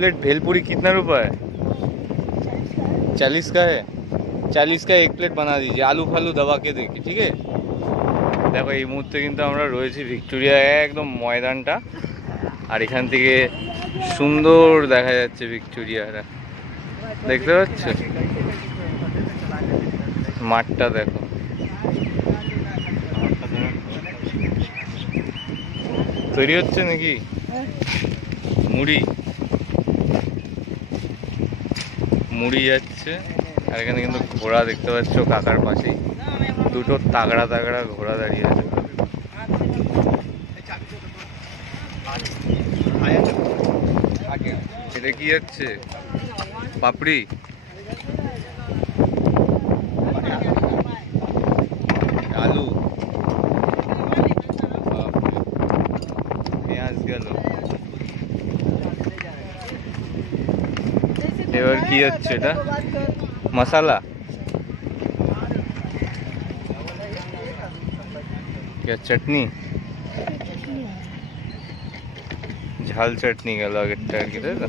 Plate bhelpuri कितना रुपया है? 40 का है। 40 का एक प्लेट बना दीजिए, आलू फालू दबा के देखिए, ठीक है। দেখো এই মুহূর্তে কিন্তু আমরা রয়েছি ভিক্টোরিয়া, একদম ময়দানটা, আর এখান থেকে সুন্দর দেখা যাচ্ছে ভিক্টোরিয়াটা, দেখতে পাচ্ছ মাঠটা, দেখো তৈরি হচ্ছে নাকি মুড়ি, মুড়ি যাচ্ছে। আর এখানে কিন্তু ঘোড়া দেখতে পাচ্ছ কাকার পাশেই, দুটো তাগড়া তাগড়া ঘোড়া দাঁড়িয়ে আছে। এটা কি যাচ্ছে? পাপড়ি, আলু, পেঁয়াজ গেল। এবার কি হচ্ছে? এটা मसाला क्या? चटनी, झाल चटनी गल आगे की, ताई तो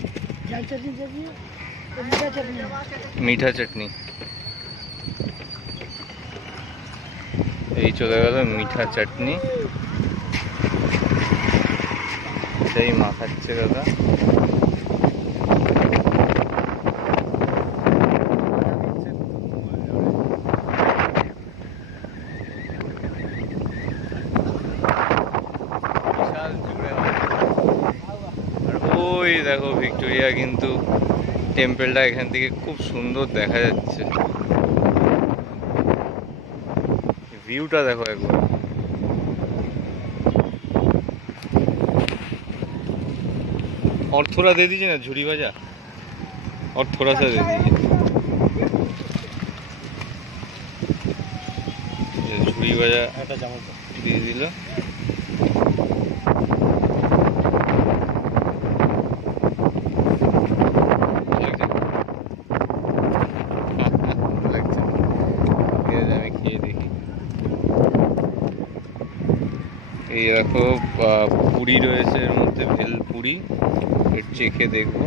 मीठा चटनी এই চলে গেল মিঠা চাটনি, এটাই মাখাচ্ছে দাদা। ওই দেখো ভিক্টোরিয়া কিন্তু টেম্পলটা এখান থেকে খুব সুন্দর দেখা যাচ্ছে, ভিউটা দেখো একবার। और थोड़ा दे दीजिए ना झुरी भाजा, और थोड़ा सा दे दीजिए झुरी भाजा দিয়ে দিল। এই দেখো পুরি রয়েছে এর মধ্যে, ভেলপুরি, চেখে দেখবো।